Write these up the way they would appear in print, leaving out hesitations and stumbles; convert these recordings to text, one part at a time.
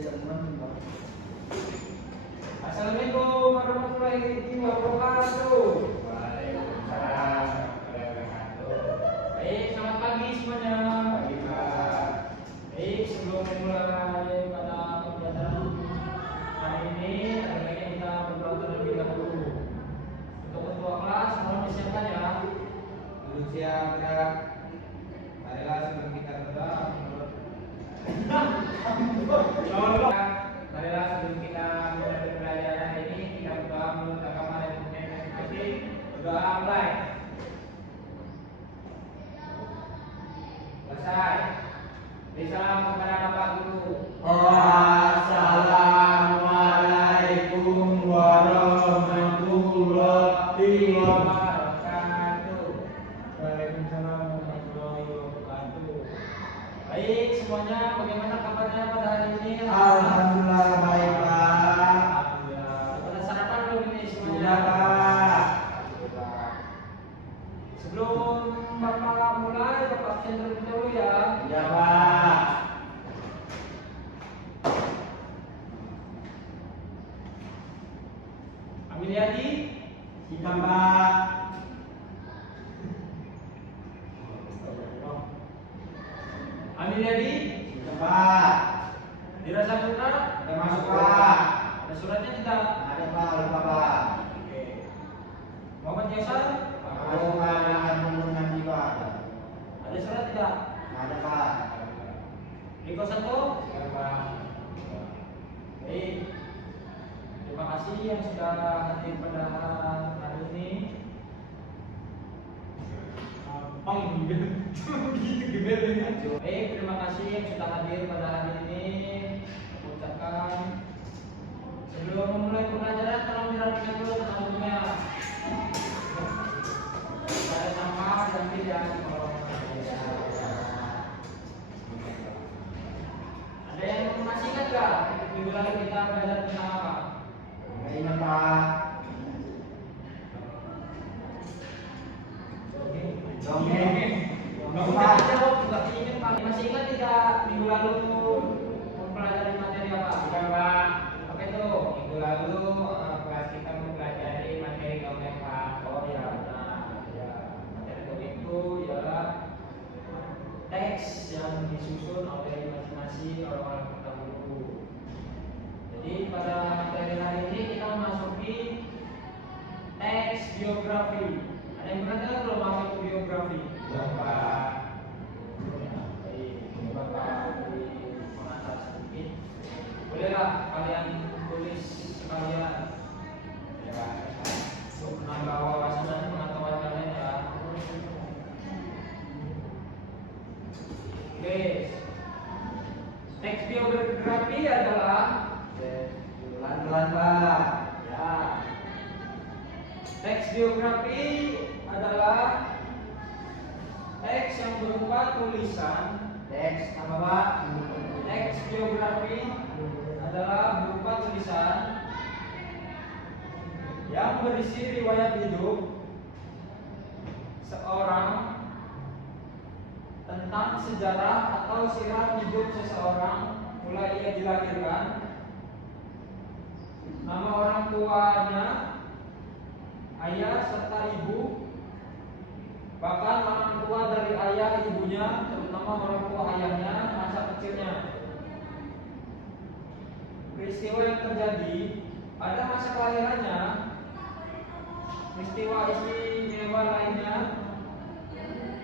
Assalamualaikum warahmatullahi wabarakatuh. Waalaikumsalam warahmatullahi wabarakatuh. Baik, selamat pagi semuanya. Pagi Pak. Baik, sebelum memulai pada pembelajaran hari ini, ada baiknya kita berdoa terlebih dahulu. Untuk ketua kelas, mohon disiapkan ya. Duduk siap ya. Marilah sebelum kita berdoa. Marilah sebelum kita mulai pembelajaran hari ini kita berdoa menurut agama dan budaya masing-masing. Berdoa mulai. Selesai. Beri salam kepada Bapak Guru. Assalamualaikum warahmatullahi wabarakatuh. Waalaikumsalam warahmatullahi wabarakatuh. Baik, semuanya bagaimana kabarnya pada hari ini? Alhamdulillah baik Pak. Alhamdulillah. Pada sarapan belum ini semuanya? Sudah Pak. Sebelum Bapak mulai, Bapak absen terlebih dahulu ya. Ya Pak. Amiliadi, Kita Pak. Amiliadi, Kita Pak. dirasa putra? Kita masuk Pak. Ada suratnya tidak? Ada Pak, lupa Pak. Oke. Muhammad Yasar, Ada Pak, akan ngomong nanti Pak. ada surat tidak? Ada Pak. Riko Santo? Ya Pak. Baik. Terima kasih yang sudah hadir pada hari ini. Baik, terima kasih yang sudah hadir pada hari ini. Aku ucapkan sebelum memulai pembelajaran tolong dirapikan dulu teman-temannya. Pada sama dan tidak ada yang masih ingat gak? Minggu lalu kita belajar tentang apa? Nggak ingat Pak. Dongeng. Kamu Pak. tidak jawab, nggak ingat Pak. Masih ingat tidak minggu lalu mempelajari materi apa? Bukan Pak. Apa itu? Minggu lalu kelas kita mempelajari materi dongeng Pak. Oh ya, benar. Ya, materi dongeng itu ialah teks yang disusun oleh imajinasi orang-orang terdahulu. Jadi pada materi hari ini kita memasuki teks biografi. Ada yang pernah dengar belum apa itu biografi? Belum Pak. Baik, Bapak beri pengantar sedikit. Bolehlah kalian tulis sekalian Ya Pak. untuk menambah wawasan dan pengetahuan kalian ya. Oke. Teks biografi adalah Pelan-pelan Pak. ya. Teks biografi adalah teks yang berupa tulisan. Teks apa Pak? Teks biografi adalah berupa tulisan yang berisi riwayat hidup seorang tentang sejarah atau sirah hidup seseorang mulai ia dilahirkan, nama orang tuanya, ayah serta ibu, bahkan orang tua dari ayah ibunya, terutama orang tua ayahnya, masa kecilnya, peristiwa yang terjadi pada masa kelahirannya, peristiwa istimewa lainnya,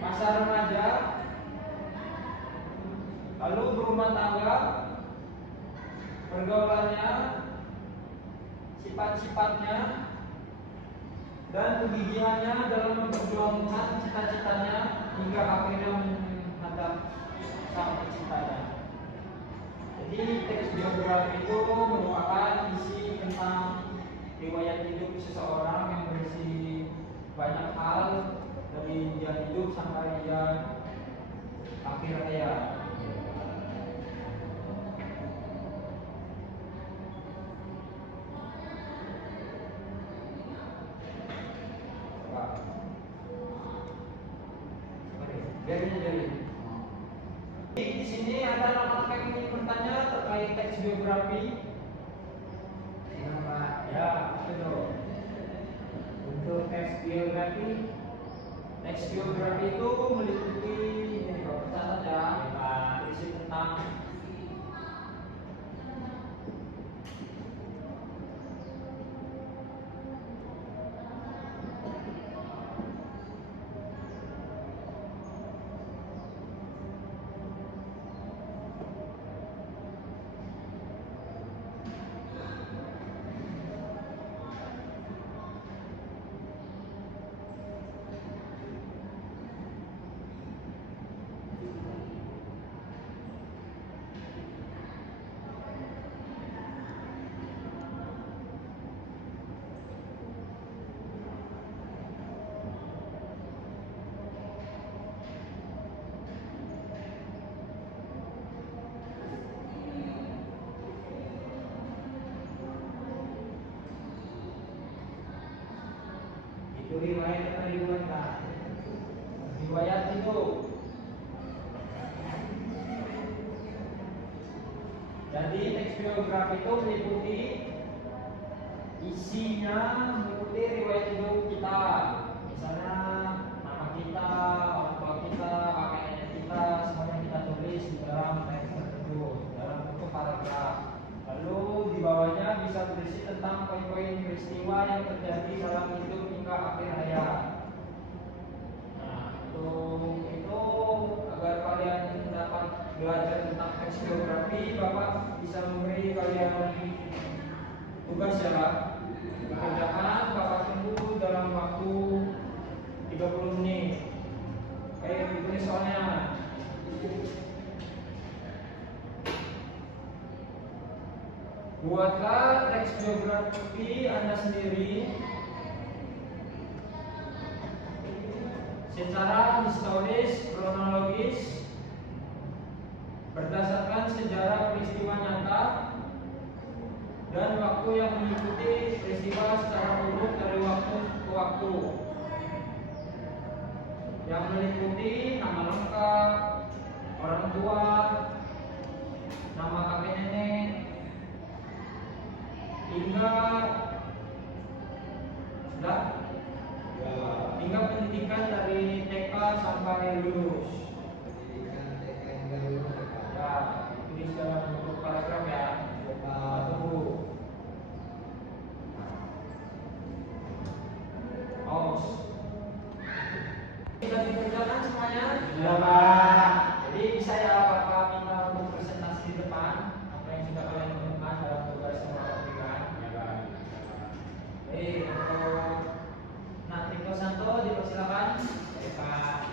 masa remaja, lalu berumah tangga, pergaulannya, sifat-sifatnya, dan kegigihannya dalam memperjuangkan cita-citanya hingga akhirnya menghadap sang penciptanya. Jadi teks biografi itu merupakan isi tentang riwayat hidup seseorang yang berisi banyak hal dari dia hidup sampai dia akhir hayat. Biarin. Di sini ada anak-anak yang ingin bertanya terkait pakai teks biografi? Silakan Pak. Ya, betul. Untuk teks biografi Teks biografi itu meliputi ini Bro, catat ya, berisi tentang itu riwayat atau diriwayatkan? riwayat itu. Jadi teks biografi itu meliputi isinya, meliputi riwayat hidup kita. Misalnya nama kita, orang tua kita, kakek nenek kita, semuanya kita tulis di dalam teks tersebut dalam bentuk paragraf. Lalu di bawahnya bisa berisi tentang poin-poin peristiwa yang terjadi dalam hidup hingga akhir hayat. Nah, untuk itu agar kalian dapat belajar tentang teks biografi, Bapak bisa memberi kalian tugas ya Pak. Pekerjaan Bapak tunggu dalam waktu 30 menit. Kayak ditulis soalnya. Buatlah teks biografi Anda sendiri secara historis, kronologis, berdasarkan sejarah peristiwa nyata dan waktu yang mengikuti peristiwa secara urut dari waktu ke waktu, yang meliputi nama lengkap, orang tua, nama kakek nenek, hingga sudah hingga pendidikan dari TK sampai lulus. Pendidikan TK hingga lulus ya Pak. Ya, tulis dalam bentuk paragraf ya. Tunggu. Pause. Sudah dikerjakan semuanya? Sudah Pak. Jadi bisa ya Bapak minta untuk presentasi di depan apa yang sudah kalian temukan dalam tugas yang Bapak berikan. Baik, untuk Natiko Santo dipersilakan. Baik, Pak.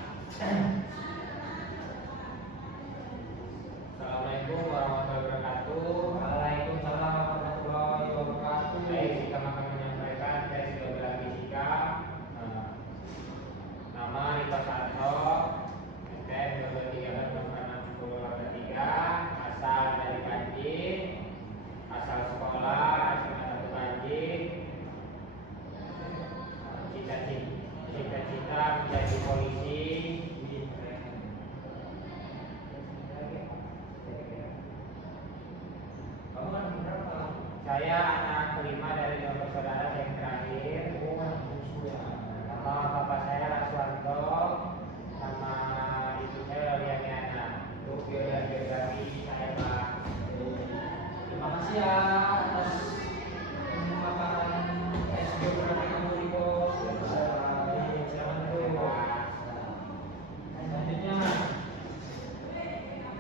Assalamualaikum warahmatullahi wabarakatuh. Waalaikumsalam warahmatullahi wabarakatuh. Baik, kita akan menyampaikan teks biografi Sika. Nama Rito Santo, STM 23 asal dari Banjir, asal sekolah SMA 1 Banjir, cita-cita menjadi polisi. Kamu kan berapa? Saya anak kelima dari 2 bersaudara yang terakhir. Nama bapak saya Laswanto, sama ibu saya Liana. Untuk biografi saya Pak. Terima kasih ya atas pemaparan tes biografi kamu Riko. Silakan dulu. Selanjutnya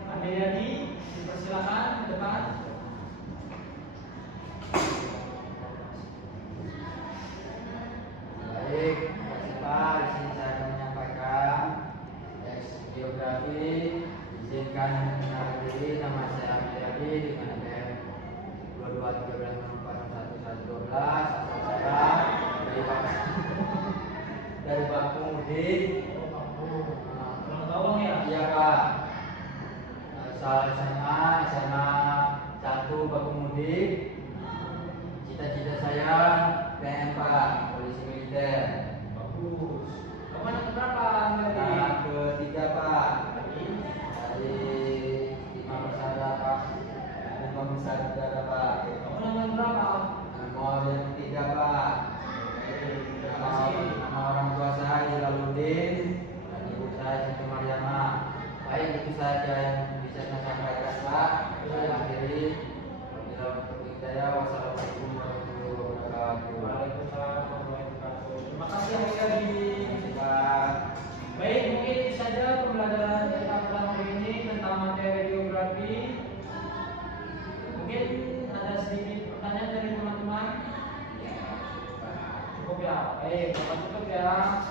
Andi Yadi dipersilakan ke depan. Baik, terima kasih Pak. Di sini saya akan menyampaikan teks biografi. Izinkan mengenalkan diri. Nama saya Ahmad Yadi dengan NPM 2213641112. Asal saya dari dari Bangku Mudik. Ulang tahun ya? Iya Pak. Asal SMA 1 Bangku Mudik. Cita-cita saya PM Pak, polisi militer. Bagus. Kamu anak berapa Andi Yadi? Anak ketiga Pak, dari 5 bersaudara Pak, 5 Baik, Bapak tutup ya.